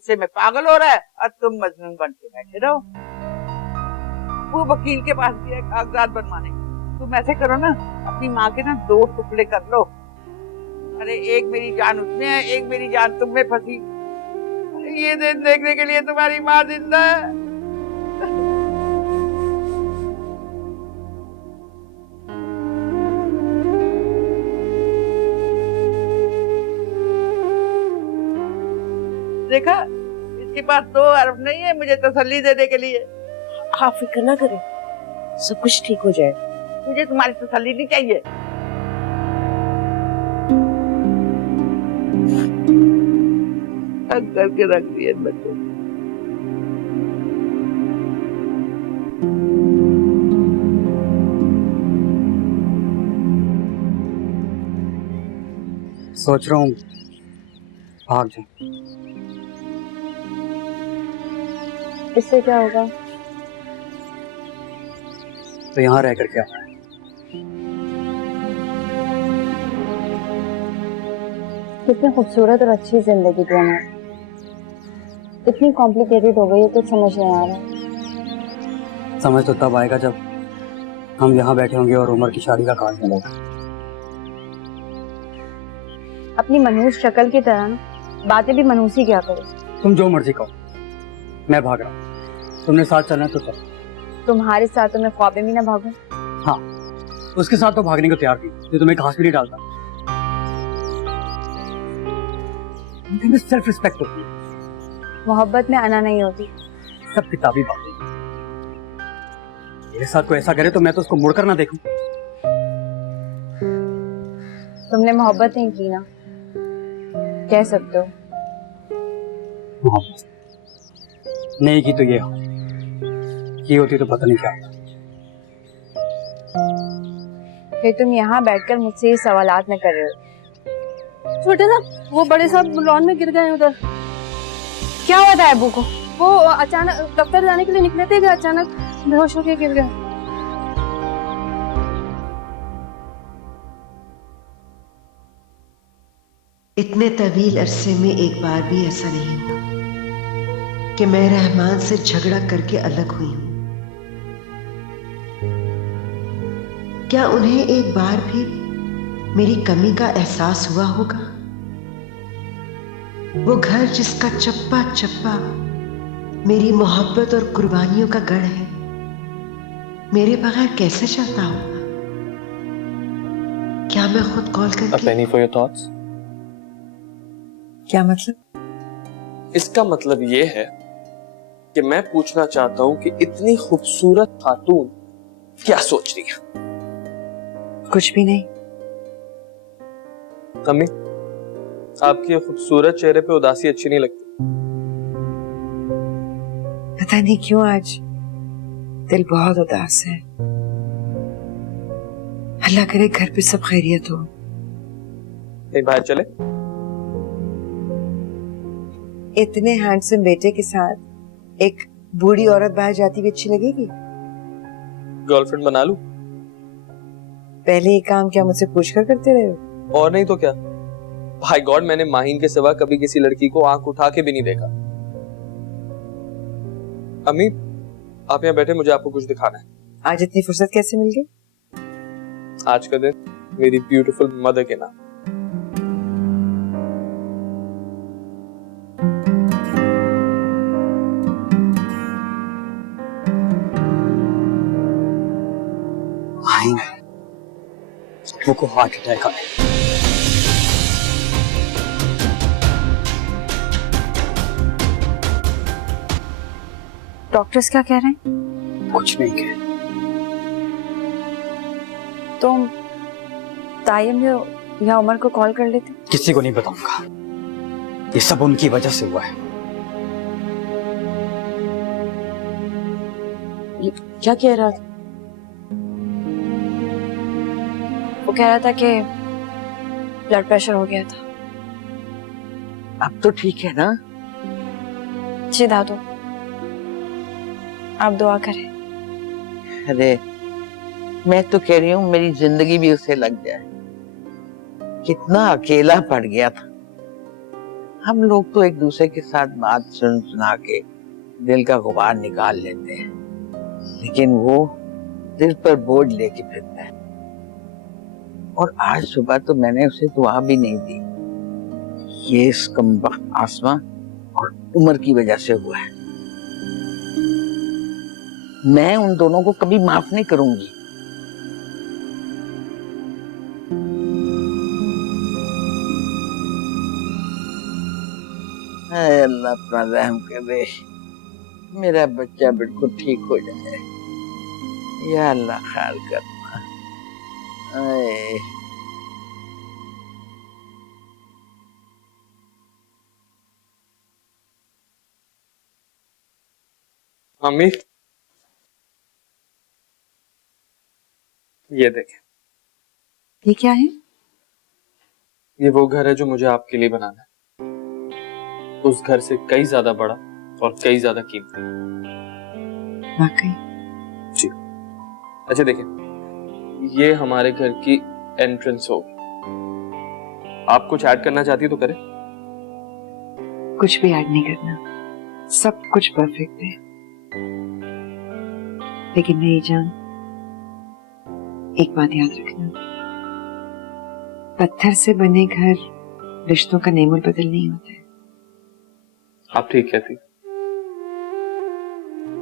गुस्से में पागल हो रहा है और तुम मजनून बन के बैठे रहो। वो वकील के पास भी है कागजात बनवाने। तुम ऐसे करो ना, अपनी माँ के ना 2 टुकड़े कर लो। अरे एक मेरी जान उसमें है, एक मेरी जान तुम में फंसी। ये दिन देखने के लिए तुम्हारी माँ जिंदा है। देखा, इसके पास 2 अरब नहीं है मुझे तसल्ली देने के लिए। आप फिक्र ना करें, सब कुछ ठीक हो जाए। मुझे तुम्हारी तसल्ली नहीं चाहिए। तंग करके रख दिए बच्चे। सोच रहा हूँ भाग जाऊं। इससे क्या होगा? तो यहाँ रह कर क्या? कितनी खूबसूरत और अच्छी जिंदगी थी हमारी, इतनी कॉम्प्लिकेटेड हो गई है, कुछ समझ नहीं आ रहा। समझ तो तब आएगा जब हम यहाँ बैठे होंगे और उमर की शादी का कार्ड मिलेगा। अपनी मनहूस शक्ल की तरह ना बातें भी मनहूस ही क्या करो। तुम जो मर्जी कहो, मैं भाग रहा हूँ। तुमने साथ चलना तो चलो। तुम्हारे साथ तो मैं ख्वाबे में ना भागूं। हाँ, उसके साथ तो भागने को तैयार थी जो तुम्हें घास भी नहीं डालता। तुम्हें सेल्फ रिस्पेक्ट होती है। मोहब्बत में आना नहीं होती। सब किताबी बातें। मेरे साथ कोई ऐसा करे तो मैं तो उसको मुड़कर ना देखूं। तुमने मोहब्बत नहीं की ना, कह सकते हो। मोहब्बत नहीं की तो ये की होती तो पता नहीं क्या होता। फिर तुम यहाँ बैठकर मुझसे ये सवालात न कर रहे हो। छोटे साहब, वो बड़े साहब लॉन में गिर गए उधर। क्या हुआ था अबू को? वो अचानक दफ्तर जाने के लिए निकले थे, अचानक बेहोश होके गिर गए। इतने तवील अरसे में एक बार भी ऐसा नहीं हुआ कि मैं रहमान से झगड़ा करके अलग हुई हूं। क्या उन्हें एक बार भी मेरी कमी का एहसास हुआ होगा? वो घर जिसका चप्पा चप्पा मेरी मोहब्बत और कुर्बानियों का गढ़ है, मेरे बगैर कैसे चलता होगा? क्या मैं खुद कॉल करके A penny for your thoughts? क्या मतलब? इसका मतलब ये है कि मैं पूछना चाहता हूं कि इतनी खूबसूरत खातून क्या सोच रही है? कुछ भी नहीं। अम्मी, आपके खूबसूरत चेहरे पे उदासी अच्छी नहीं लगती। पता नहीं क्यों आज दिल बहुत उदास है। अल्लाह करे घर पे सब खैरियत हो। एक बाहर चले? इतने हैंडसम बेटे के साथ एक बूढ़ी औरत बाहर जाती हुई अच्छी लगेगी? गर्लफ्रेंड बना लूं? पहले ये काम क्या मुझसे पूछकर करते रहे हो? और नहीं तो क्या। भाई गॉड, मैंने माहीन के सिवा कभी किसी लड़की को आंख उठा के भी नहीं देखा। अम्मी, आप यहाँ बैठे, मुझे आपको कुछ दिखाना है। आज इतनी फुर्सत कैसे मिल गई? आज का दिन मेरी ब्यूटीफुल मदर के नाम। वो को हार्ट अटैक आया। डॉक्टर्स क्या कह रहे हैं? कुछ नहीं कह। तुम तायम या उमर को कॉल कर लेते? किसी को नहीं बताऊंगा, ये सब उनकी वजह से हुआ है। ये क्या कह रहा था? वो कह रहा था कि ब्लड प्रेशर हो गया था। अब तो ठीक है ना? जी दादू, आप दुआ करें। अरे मैं तो कह रही हूँ मेरी जिंदगी भी उसे लग जाए। कितना अकेला पड़ गया था। हम लोग तो एक दूसरे के साथ बात सुन सुना के दिल का गुबार निकाल लेते हैं, लेकिन वो दिल पर बोझ लेके फिरता है। और आज सुबह तो मैंने उसे दुआ भी नहीं दी। ये इस कमबख्त आसमां और उम्र की वजह से हुआ है। मैं उन दोनों को कभी माफ नहीं करूंगी। हाय अल्लाह अपना रहम करे, मेरा बच्चा बिल्कुल ठीक हो जाए। या अल्लाह ख्याल करना। आए। मम्मी, ये देखें। ये क्या है? ये वो घर है जो मुझे आपके लिए बनाना है। उस घर से कई ज्यादा बड़ा और कई ज्यादा कीमती। वाकई? जी। अच्छा देखें, ये हमारे घर की एंट्रेंस होगी। आप कुछ ऐड करना चाहती तो करें। कुछ भी ऐड नहीं करना, सब कुछ परफेक्ट है। लेकिन नहीं जान, एक बात याद रखना, पत्थर से बने घर रिश्तों का नेमुल बदल नहीं होता है। आप ठीक कहती।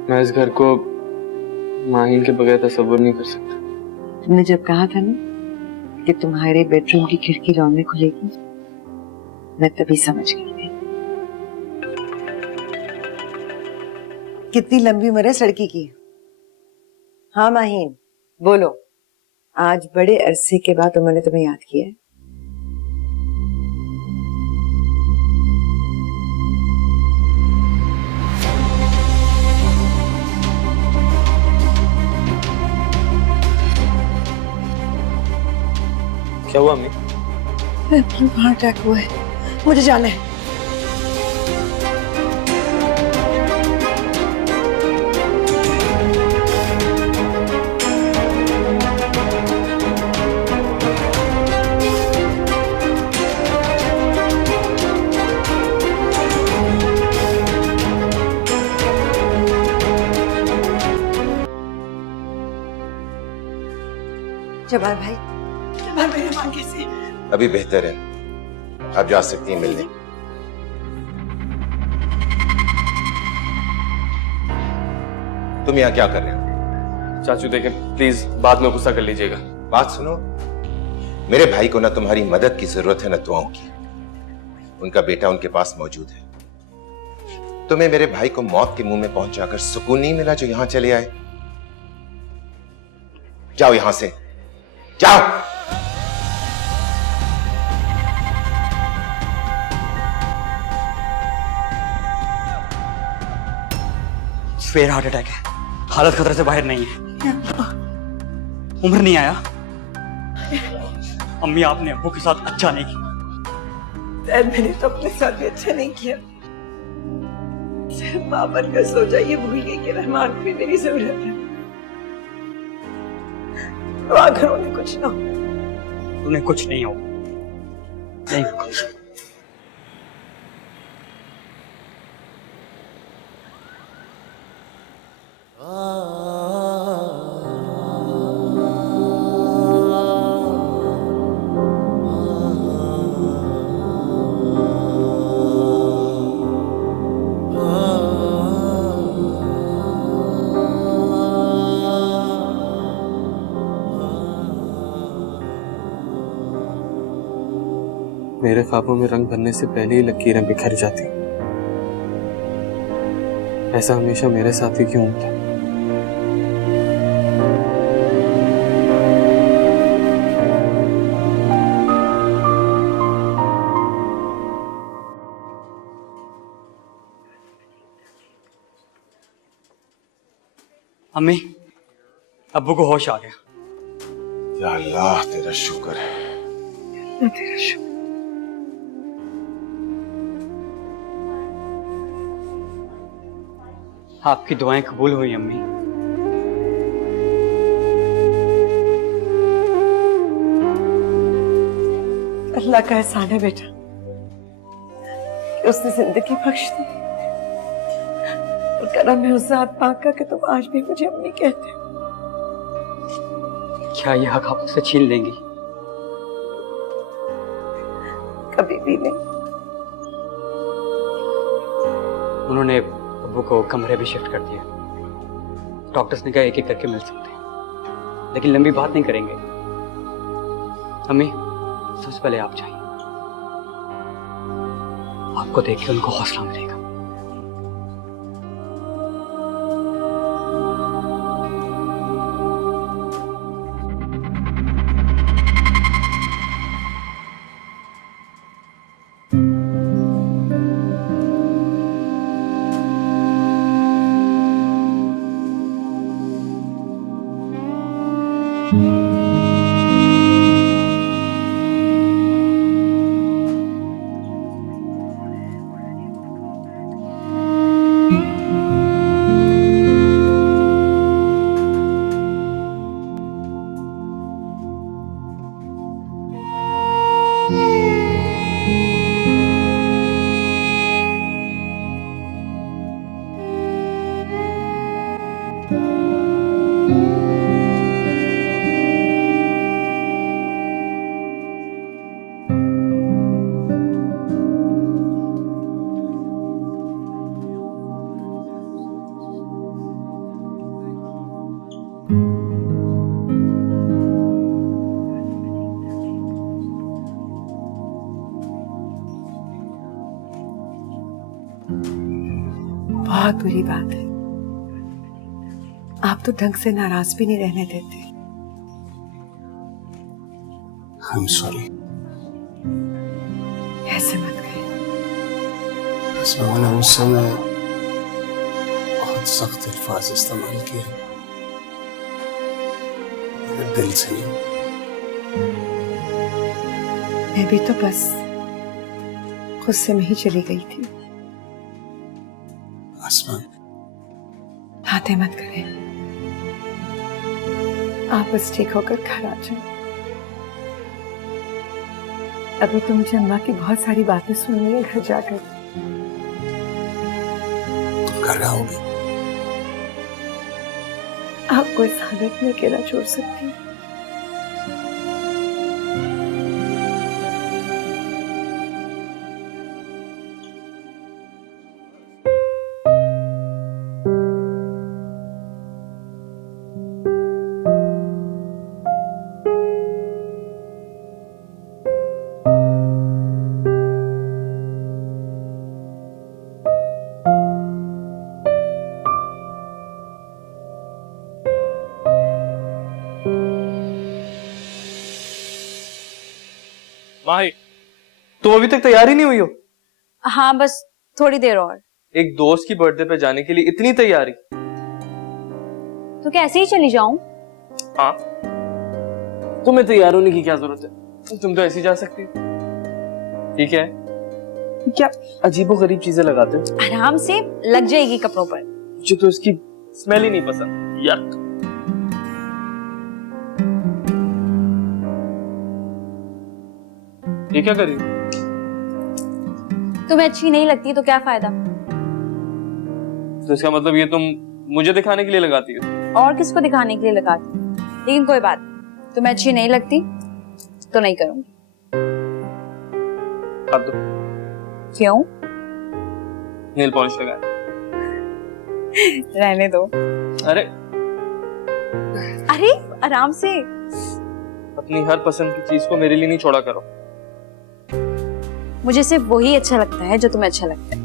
मैं इस घर को माहिन के बगैर तस्वीर नहीं कर सकता। तुमने जब कहा था ना कि तुम्हारे बेडरूम की खिड़की रौन में खुलेगी, मैं तभी समझ गई थी। कितनी लंबी उम्र है इस लड़की की। हाँ माहीन, बोलो, आज बड़े अरसे के बाद उन्होंने तुम्हें याद किया है। क्या हुआ अम्मी? हार्ट अटैक हुआ है, मुझे जाना है। जबार भाई, जबार मेरी मां कैसी है? अभी बेहतर है, आप जा सकती हैं मिलने। तुम यहाँ क्या कर रहे हो? चाचू देखें, प्लीज बाद में गुस्सा कर लीजिएगा। बात सुनो, मेरे भाई को ना तुम्हारी मदद की जरूरत है ना दुआओं की। उनका बेटा उनके पास मौजूद है। तुम्हें मेरे भाई को मौत के मुंह में पहुंचाकर सुकून नहीं मिला जो यहां चले आए? जाओ यहां से, जाओ। स्पेयर हार्ट अटैक है, हालत खतरे से बाहर नहीं है। उम्र नहीं आया। अम्मी, आपने अब्बू के साथ अच्छा नहीं किया। मैंने तो अपने साथ भी अच्छा नहीं किया। सिर्फ मां बनकर सोचा, ये भूल गई कि रहमान को भी मेरी जरूरत है। तो अगर उन्हें कुछ ना हो, उन्हें कुछ नहीं हो, नहीं होगा। मेरे ख्वाबों में रंग भरने से पहले ही लकीरें बिखर जाती। ऐसा हमेशा मेरे साथ ही क्यों होता? अम्मी, अब्बू को होश आ गया। या अल्लाह, तेरा शुक्र है। तेरा शुक्र। आपकी दुआएं कबूल हुई अम्मी। अल्लाह का एहसान है बेटा उसने जिंदगी बख्श दी और करम है उस जात पाक का कि तुम आज भी मुझे अम्मी कहते हो। क्या ये हक आप उससे छीन लेंगी? कभी भी नहीं। उन्होंने अब्बू को कमरे भी शिफ्ट कर दिया। डॉक्टर्स ने कहा एक एक करके मिल सकते हैं, लेकिन लंबी बात नहीं करेंगे। अम्मी, सबसे पहले आप जाइए, आपको देख के उनको हौसला मिलेगा। बहुत बुरी बात है। आप तो ढंग से नाराज भी नहीं रहने देते। I'm sorry। ऐसे मत कहिए। इसमें मैंने उस समय बहुत सख्त अल्फाज इस्तेमाल किए, मेरे दिल से नहीं। मैं भी तो बस गुस्से में ही चली गई थी। आसमान, बातें मत करें, आप बस ठीक होकर घर आ जाएं। अभी तो मुझे अम्मा की बहुत सारी बातें सुननी है घर जाकर। तुम घर आओगे? आपको इस हालत में अकेला छोड़ सकती हूँ? माही, तुम अभी तक तैयार ही नहीं हुई हो? हाँ, बस थोड़ी देर और। एक दोस्त की बर्थडे पे जाने के लिए इतनी तैयारी? तो क्या ऐसे ही चली जाऊं? हाँ, तुम्हें तैयार होने की क्या जरूरत है? तुम तो ऐसे ही जा सकती हो। ठीक है, क्या अजीबोगरीब चीजें लगाते हो? आराम से लग जाएगी कपड़ों पर। मुझे तो इसकी स्मेल ही नहीं पसंद। यक। ये क्या करी? तुम्हें अच्छी नहीं लगती तो क्या फायदा? तो इसका मतलब ये तुम मुझे दिखाने के लिए लगाती हो? और किसको दिखाने के लिए लगाती? लेकिन कोई बात, तुम्हें अच्छी नहीं लगती तो नहीं करूंगी। अब दो। क्यों? नेल पॉलिश लगाए। रहने दो। अरे अरे आराम से। अपनी हर पसंद की चीज को मेरे लिए नहीं छोड़ा करो। मुझे सिर्फ वही अच्छा लगता है जो तुम्हें अच्छा लगता है।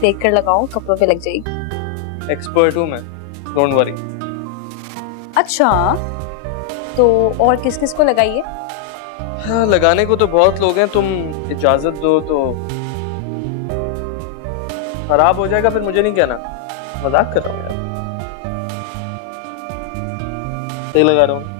देख कर लगाओ, कपड़ों पे लग जाएगी। एक्सपर्ट हूं मैं, डोंट वरी। अच्छा, तो और किस किस को लगाइए? हाँ, लगाने को तो बहुत लोग हैं, तुम इजाजत दो तो। खराब हो जाएगा फिर मुझे नहीं कहना, मजाक कर रहा हूँ यार। सही लगा रहा हूँ।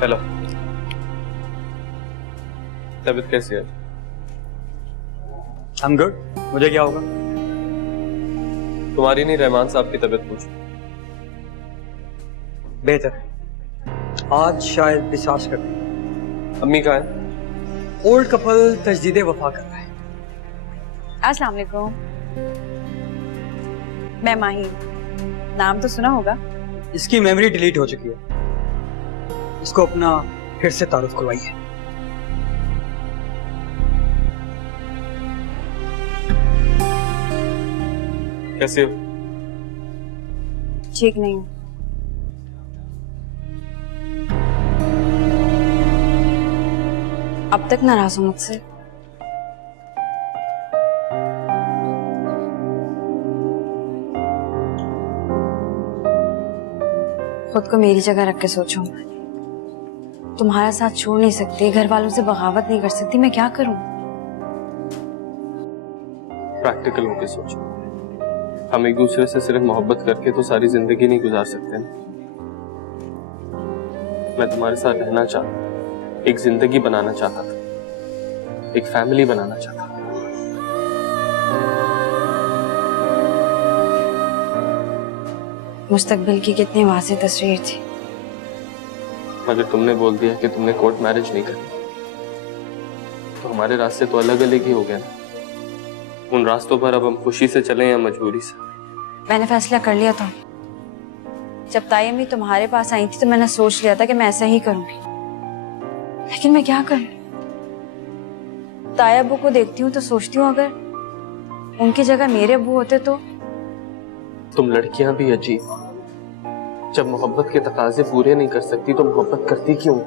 हेलो, तबीयत कैसी है? I'm good. मुझे क्या होगा? तुम्हारी नहीं, रहमान साहब की तबीयत पूछो। बेहतर। आज शायद डिस्चार्ज कर दें। अम्मी कहाँ है? ओल्ड कपल तजदीद वफा कर रहा है। अस्सलाम वालेकुम। मैं माही, नाम तो सुना होगा। इसकी मेमोरी डिलीट हो चुकी है, इसको अपना फिर से तारुफ करवाइए। कैसे हो? ठीक नहीं हूँ। अब तक नाराज हो मुझसे? खुद को मेरी जगह रख के सोचो। तुम्हारा साथ छोड़ नहीं सकती, घर वालों से बगावत नहीं कर सकती, मैं क्या करूं? प्रैक्टिकल होके सोचो। हम एक दूसरे से सिर्फ मोहब्बत करके तो सारी जिंदगी नहीं गुजार सकते ना। मैं तुम्हारे साथ रहना चाहता, एक जिंदगी बनाना चाहता था, एक फैमिली बनाना चाहता था। मुस्तकबिल की कितनी वाज़ेह तस्वीर थी, मगर तुमने बोल दिया कि तुमने कोर्ट मैरिज नहीं करनी, तो हमारे रास्ते तो अलग अलग ही हो गए ना। उन रास्तों पर अब हम खुशी से चलें या मजबूरी से? मैंने फैसला कर लिया था। जब ताई अम्मी तुम्हारे पास आई थी तो मैंने सोच लिया था कि मैं ऐसा ही करूंगी, लेकिन मैं क्या करूं? ताई अब्बू को देखती हूँ तो सोचती हूँ अगर उनकी जगह मेरे अब्बू होते तो। तुम लड़कियां भी अजीब, जब मोहब्बत के तकाजे पूरे नहीं कर सकती तो मोहब्बत करती क्यों?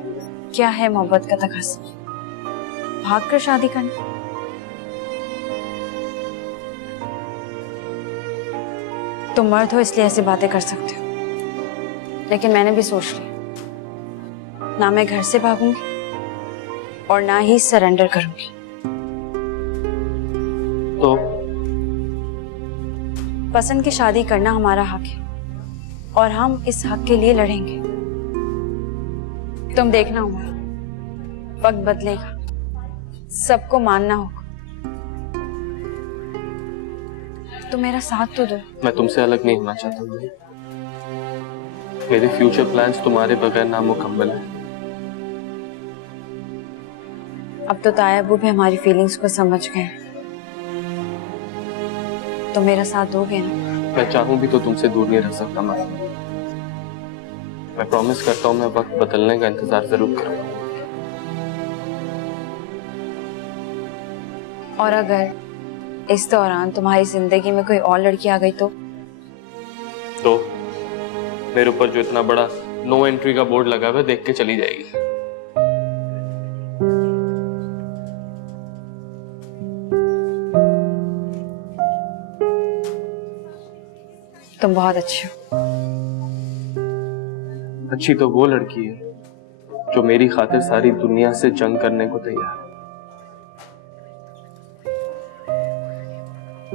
क्या है मोहब्बत का तकाजा? भागकर शादी करना? तुम मर्द हो इसलिए ऐसी बातें कर सकते हो, लेकिन मैंने भी सोच लिया, ना मैं घर से भागूंगी और ना ही सरेंडर करूंगी। तो पसंद की शादी करना हमारा हक है और हम इस हक के लिए लड़ेंगे। तुम देखना होगा, वक्त बदलेगा, सबको मानना होगा। तुम मेरा साथ तो दो। मैं तुमसे अलग नहीं होना चाहता हूँ। मेरे फ्यूचर प्लान्स तुम्हारे बगैर नामुकम्मल हैं। अब तो ताया अब्बू भी हमारी फीलिंग्स को समझ गए, तो मेरा साथ दोगे ना? मैं चाहूं भी तो तुमसे दूर नहीं रह सकता माँ। मैं प्रॉमिस करता हूँ मैं वक्त बदलने का इंतजार जरूर करूंगा। और अगर इस दौरान तुम्हारी जिंदगी में कोई और लड़की आ गई तो मेरे ऊपर जो इतना बड़ा नो एंट्री का बोर्ड लगा हुआ है देख के चली जाएगी। तुम बहुत अच्छे हो। अच्छी तो वो लड़की है जो मेरी खातिर सारी दुनिया से जंग करने को तैयार है।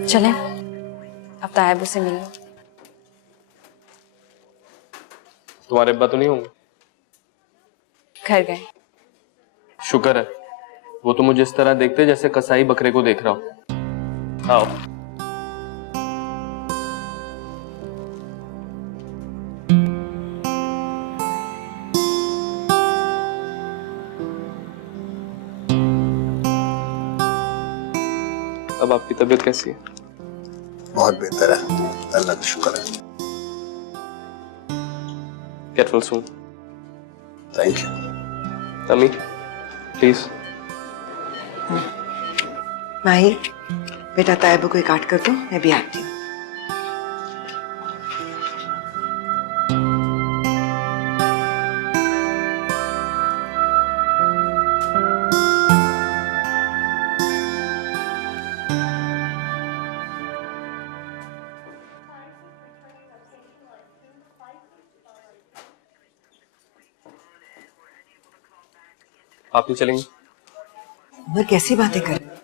चलें, अब ताया अब्बू से मिल लो। तुम्हारे अब्बा तो नहीं होंगे? घर गए। शुक्र है, वो तो मुझे इस तरह देखते जैसे कसाई बकरे को देख रहा हूं। आओ। अब आपकी तबीयत कैसी है? बहुत बेहतर है, अल्लाह का शुक्र है। Careful soon. Thank you. अम्मी प्लीज। माही, बेटा तायबा को एक काट कर दो, मैं भी आती हूँ। आप नहीं चलेंगे? उमर कैसी बातें कर रही है?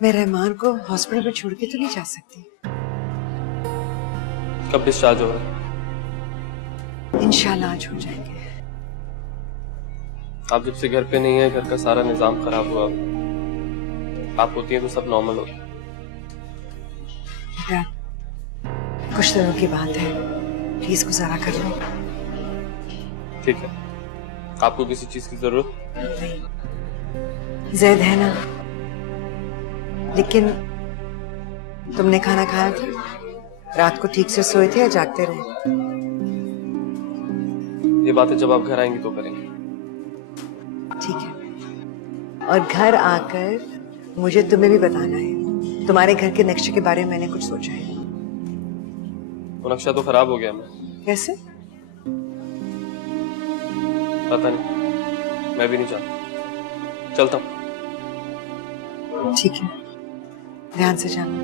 मैं रहमान को हॉस्पिटल में छोड़ के तो नहीं जा सकती। कब डिस्चार्ज होगा? इंशाल्लाह आज हो जाएंगे। आप जब से घर पे नहीं है, घर का सारा निजाम खराब हुआ। आप होती हैं तो सब नॉर्मल होता। कुछ दिनों की बात है, प्लीज गुजारा कर लो। ठीक है, आपको किसी चीज की जरूरत? जैद है ना, लेकिन तुमने खाना खाया था? रात को ठीक से सोए थे या जागते रहे? ये बातें जब आप घर आएंगी तो करेंगे। ठीक है, और घर आकर मुझे तुम्हें भी बताना है। तुम्हारे घर के नक्शे के बारे में मैंने कुछ सोचा है। वो नक्शा तो खराब हो गया। मैं कैसे? पता नहीं, मैं भी नहीं जानता। चलता हूँ। ठीक है, ध्यान से जाना।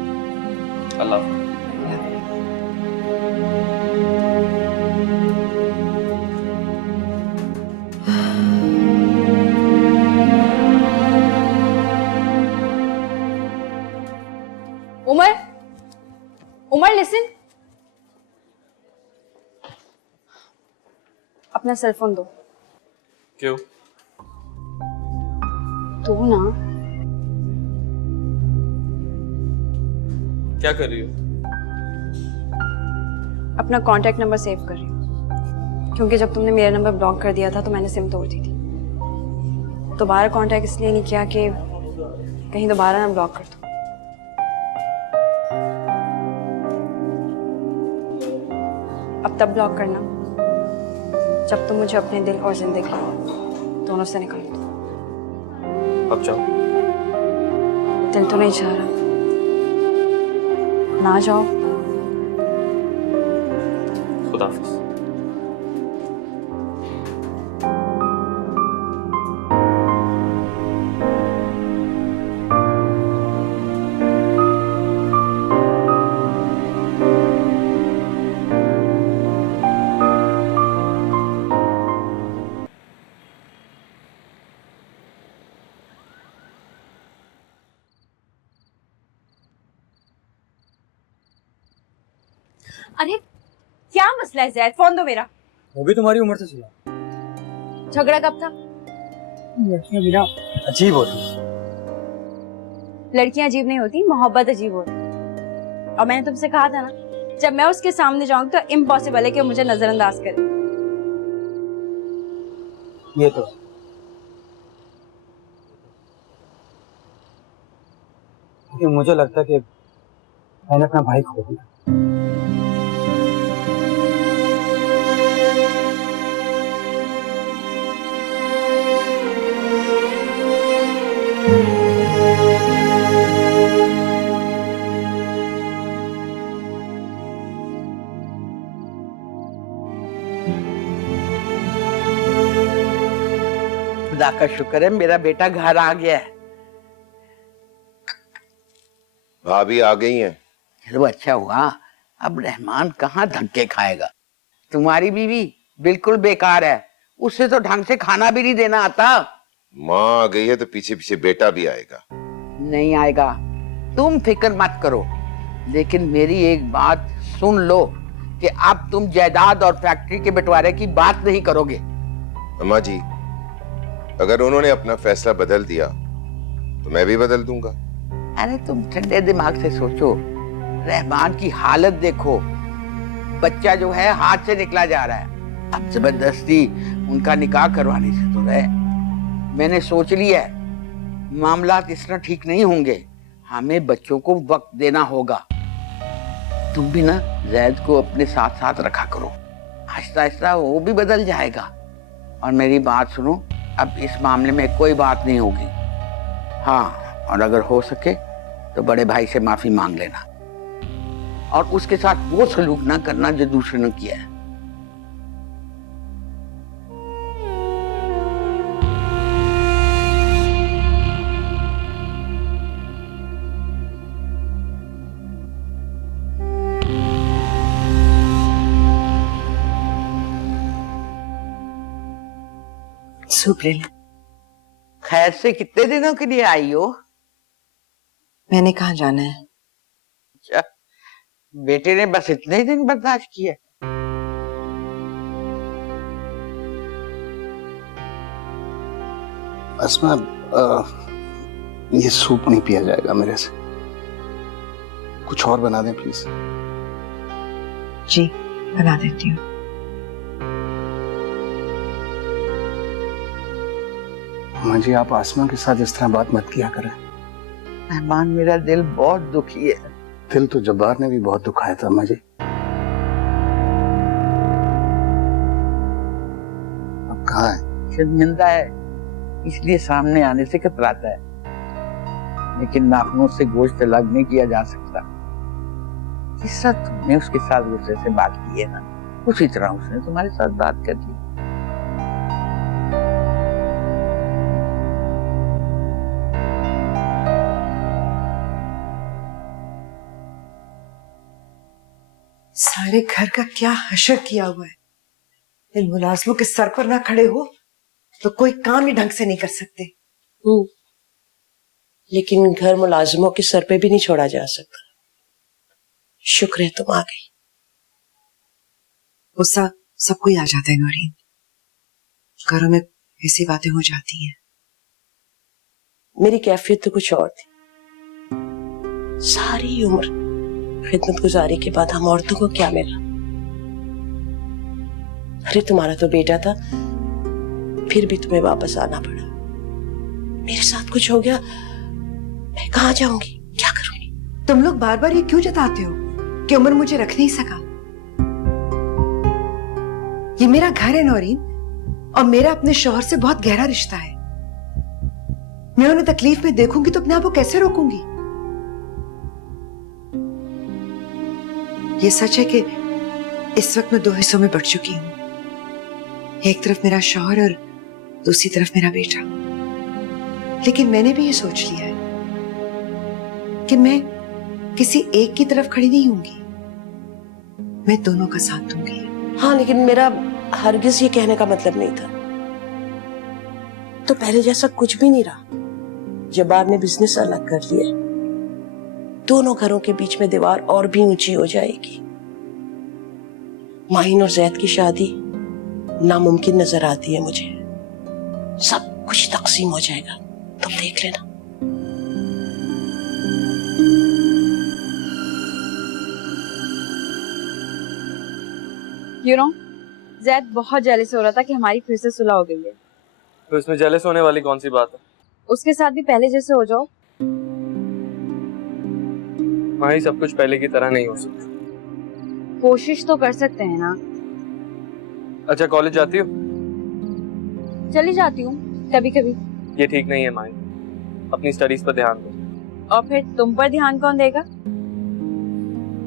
अल्लाह हाफ़िज़। उमर, उमर लिसन, अपना सेल फोन दो। क्यों? दो ना। क्या कर रही हो? अपना कांटेक्ट नंबर सेव कर रही हूँ, क्योंकि जब तुमने मेरा नंबर ब्लॉक कर दिया था तो मैंने सिम तोड़ दी थी। दोबारा कांटेक्ट इसलिए नहीं किया कि कहीं दोबारा ना ब्लॉक कर दो। अब तब ब्लॉक करना जब तुम मुझे अपने दिल और जिंदगी दोनों से निकाल दो। अब जाओ। दिल तो नहीं चाह रहा, ना जाओ। खुदा हाफ़िज़। अरे क्या मसला है जैद? फोन दो मेरा। वो भी तुम्हारी उम्र से चला। झगड़ा कब था? लड़कियां बिना अजीब होती। लड़कियां अजीब नहीं होती, मोहब्बत अजीब होती। और मैंने तुमसे कहा था ना, जब मैं उसके सामने जाऊंगी तो इम्पॉसिबल है कि मुझे नजरअंदाज करे। ये तो मुझे लगता है कि मैंने अपना भाई खो दिया। खुदा का शुक्र है मेरा बेटा घर आ गया है। भाभी आ गई हैं। चलो अच्छा हुआ, अब रहमान कहाँ धक्के खाएगा। तुम्हारी बीवी बिल्कुल बेकार है, उससे तो ढंग से खाना भी नहीं देना आता। माँ आ गई है तो पीछे पीछे बेटा भी आएगा। नहीं आएगा, तुम फिक्र मत करो। लेकिन मेरी एक बात सुन लो कि अब तुम जायदाद और फैक्ट्री के बंटवारे की बात नहीं करोगे। अम्मा जी, अगर उन्होंने अपना फैसला बदल दिया तो मैं भी बदल दूंगा। अरे तुम ठंडे दिमाग से सोचो, रहमान की हालत देखो, बच्चा जो है हाथ से निकला जा रहा है। अब जबरदस्ती उनका निकाह करवाने से तो रहे। मैंने सोच लिया है, मामलात इस तरह ठीक नहीं होंगे। हमें बच्चों को वक्त देना होगा। तुम भी ना जैद को अपने साथ साथ रखा करो, आहिस्ता आहिस्ता वो भी बदल जाएगा। और मेरी बात सुनो, अब इस मामले में कोई बात नहीं होगी। हाँ, और अगर हो सके तो बड़े भाई से माफी मांग लेना और उसके साथ वो सलूक ना करना जो दूसरे ने किया है। सूप ले ले। खैर से कितने दिनों के लिए आई हो? मैंने कहाँ जाना है? अच्छा, बेटे ने बस इतने ही दिन बर्दाश्त किया। अस्मा, ये सूप नहीं पिया जाएगा मेरे से। कुछ और बना दें प्लीज। जी बना देती हूँ। अम्मा जी, आप आसमा के साथ इस तरह बात मत किया करें। रहमान, मेरा दिल बहुत दुखी है। दिल तो जब्बार ने भी बहुत दुखाया था अम्मा जी। अब कहाँ है? शर्मिंदा है, इसलिए सामने आने से कतराता है। लेकिन नाखूनों से गोश्त अलग नहीं किया जा सकता। जिस तरह तुमने उसके साथ गुस्से से बात की है ना, उसी तरह उसने तुम्हारे साथ बात कर ली। सारे घर का क्या हशर किया हुआ है। इन मुलाजमों के सर पर ना खड़े हो तो कोई काम ही ढंग से नहीं कर सकते। लेकिन घर मुलाजिमों के सर पे भी नहीं छोड़ा जा सकता। शुक्र है तुम आ गई। गुस्सा सबको ही आ जाता है नौरीन, घरों में ऐसी बातें हो जाती हैं। मेरी कैफियत तो कुछ और थी। सारी उम्र खिदमत गुजारी के बाद हम औरतों को क्या मिला? अरे तुम्हारा तो बेटा था, फिर भी तुम्हें वापस आना पड़ा। मेरे साथ कुछ हो गया, मैं कहाँ जाऊंगी, क्या करूंगी? तुम लोग बार बार ये क्यों जताते हो कि उमर मुझे रख नहीं सका? ये मेरा घर है नौरीन, और मेरा अपने शौहर से बहुत गहरा रिश्ता है। मैं उन्हें तकलीफ में देखूंगी तो अपने आप को कैसे रोकूंगी? ये सच है कि इस वक्त मैं दो हिस्सों में बट चुकी हूं। एक तरफ मेरा शौहर और दूसरी तरफ मेरा बेटा। लेकिन मैंने भी ये सोच लिया है कि मैं किसी एक की तरफ खड़ी नहीं होंगी, मैं दोनों का साथ दूंगी। हाँ, लेकिन मेरा हरगिज ये कहने का मतलब नहीं था। तो पहले जैसा कुछ भी नहीं रहा। जब्बार ने बिजनेस अलग कर लिया, दोनों घरों के बीच में दीवार और भी ऊंची हो जाएगी। माहिन और जैद की शादी नामुमकिन नजर आती है मुझे। सब कुछ तकसीम हो जाएगा, तुम देख लेना। You know, जैद बहुत जेलस हो रहा था कि हमारी फिर से सुलह हो गई है। तो इसमें जेलस होने वाली कौन सी बात है? उसके साथ भी पहले जैसे हो जाओ। माही, सब कुछ पहले की तरह नहीं हो सकता। कोशिश तो कर सकते हैं ना। अच्छा, कॉलेज जाती हो? चली जाती हूँ कभी कभी। ये ठीक नहीं है माही, अपनी स्टडीज पर ध्यान दो। और फिर तुम पर ध्यान कौन देगा?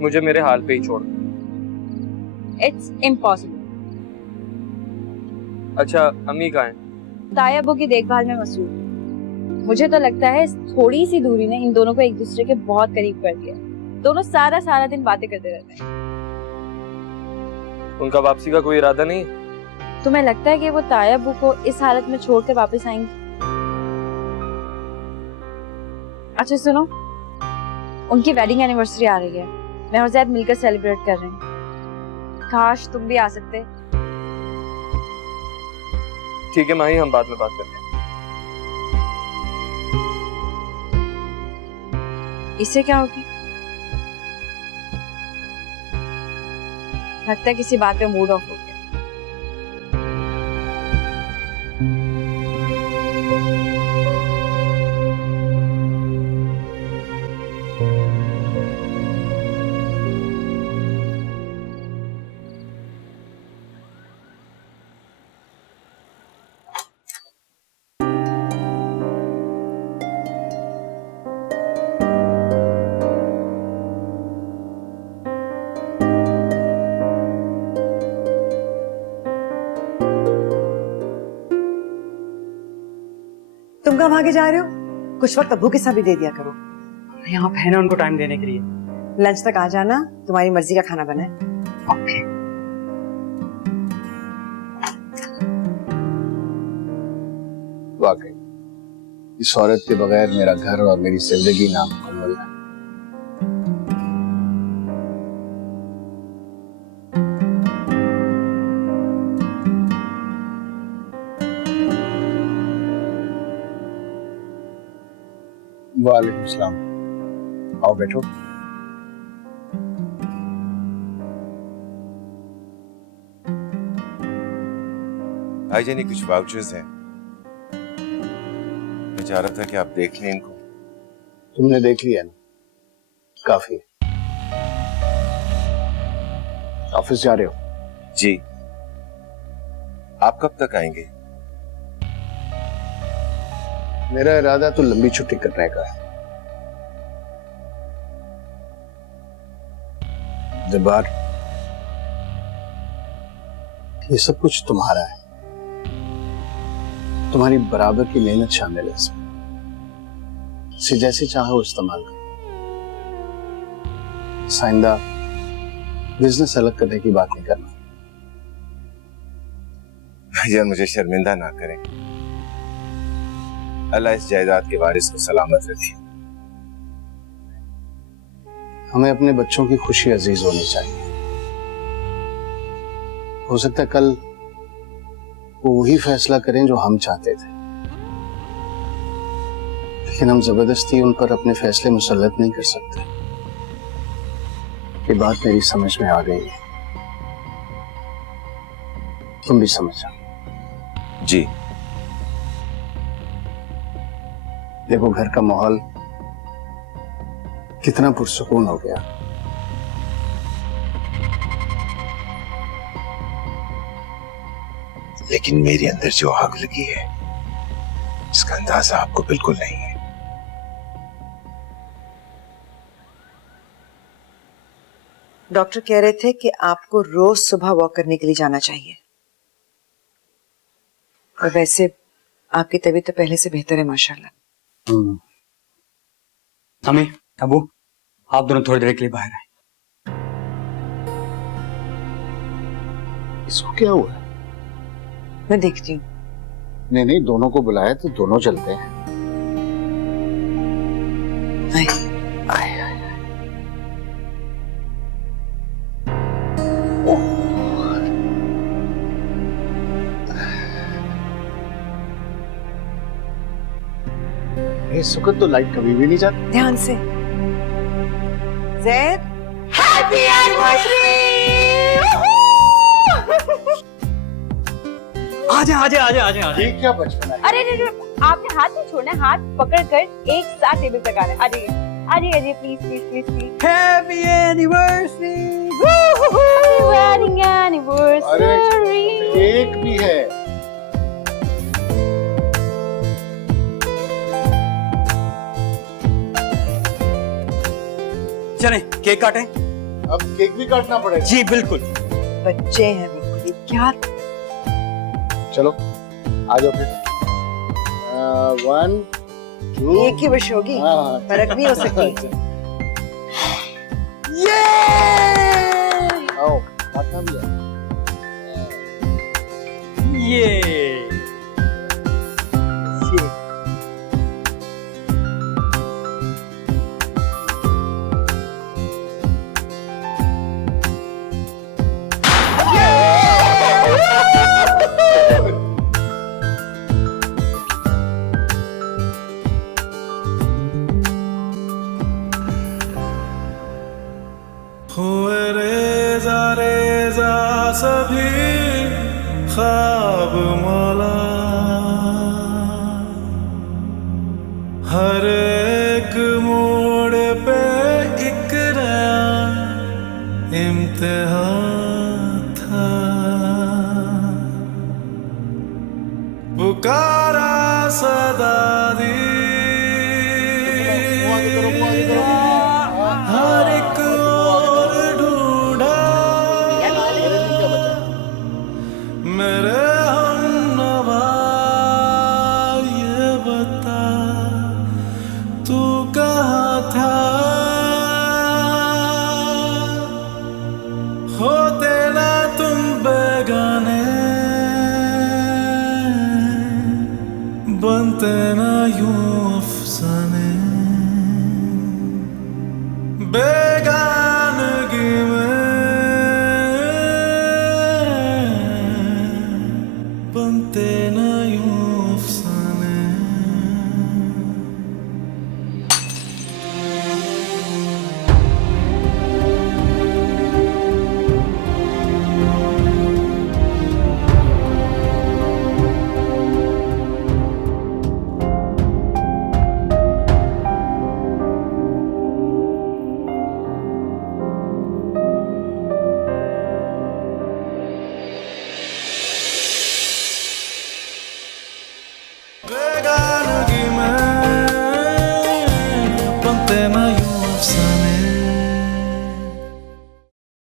मुझे मेरे हाल पे ही छोड़ दो। It's impossible. अच्छा, अम्मी कहाँ हैं? तायाबू की देखभाल में मसरूफ। मुझे तो लगता है इस थोड़ी सी दूरी ने इन दोनों को एक दूसरे के बहुत करीब कर दिया। दोनों सारा सारा दिन बातें करते रहते हैं। उनका वापसी का कोई इरादा नहीं है? तुम्हें लगता है कि वो तायाबू को इस हालत में छोड़कर वापस आएंगी? अच्छा सुनो, उनकी वेडिंग एनिवर्सरी आ रही है। मैं और जैद मिलकर सेलिब्रेट कर रहे हैं। काश तुम भी आ सकते। ठीक है माही, हम बाद में बात करते हैं। इससे क्या होगी? लगता है किसी बात पे मूड ऑफ हो गया। तुम कहाँ भागे जा रहे हो? कुछ वक्त अब्बू के साथ भी दे दिया करो। यहाँ है ना उनको टाइम देने के लिए। लंच तक आ जाना, तुम्हारी मर्जी का खाना बना है। ओके। वाकई इस औरत के बगैर मेरा घर और मेरी जिंदगी नामुकम्मल है। वालेकुम सलाम। आओ बैठो। भाईजान, ये कुछ वाउचर्स हैं, मैं चाह रहा था कि आप देख लें इनको। तुमने देख लिया ना, काफी है। ऑफिस जा रहे हो? जी। आप कब तक आएंगे? मेरा इरादा तो लंबी छुट्टी करने का है। जब्बार, ये सब कुछ तुम्हारा है, तुम्हारी बराबर की मेहनत शामिल है इसमें। इसे जैसे चाहो इस्तेमाल करो। साइंदा, बिजनेस अलग करने की बात नहीं करना। भाईजान, मुझे शर्मिंदा ना करें। अल्लाह इस जायदाद के वारिस को सलामत रखे। हमें अपने बच्चों की खुशी अजीज होनी चाहिए। हो सकता है कल वो वही फैसला करें जो हम चाहते थे, लेकिन हम जबरदस्ती उन पर अपने फैसले मुसल्लत नहीं कर सकते। ये बात मेरी समझ में आ गई है, तुम भी समझ जाओ। जी। देखो, घर का माहौल कितना पुरसुकून हो गया। लेकिन मेरे अंदर जो आग लगी है, इसका अंदाजा आपको बिल्कुल नहीं है। डॉक्टर कह रहे थे कि आपको रोज सुबह वॉक करने के लिए जाना चाहिए। और वैसे आपकी तबीयत तो पहले से बेहतर है माशाल्लाह। अम्मी, अबू, आप दोनों थोड़ी देर के लिए बाहर आए। इसको क्या हुआ है? मैं देखती हूँ। नहीं नहीं, दोनों को बुलाया तो दोनों चलते हैं। आए। आए, आए, आए। इस वक्त तो लाइट कभी भी नहीं जाती। ध्यान से। ज़ैद, हैप्पी एनिवर्सरी! आजा आजा आजा आजा आजा। ये क्या बचपन है? अरे आपने हाथ नहीं छोड़ना, हाथ पकड़कर एक साथ टेबल पे गाना। आ जाइए आ जाइए, please please please please. Happy anniversary! Wedding anniversary. एक भी है। चलें, केक काटें? अब केक भी काटना पड़ेगा। जी बिल्कुल। बच्चे हैं बिल्कुल, ये क्या? चलो आ जाओ फिर। 1 2। एक ही विश होगी, हाँ। फर्क नहीं हो सकती। ये! आओ, काटना भी है। ये! रेजा रेजा सभी ख्वाब मौला, हर एक मोड़ पे एक नया इम्तिहान था। पुकारा सदा दी, हर एक मेरे हमनवा, ये बता तू कहाँ था? होते ना तुम बेगाने, बनते ना यूं अफसाने। बेगानगी में बनते ना यूं अफसाने।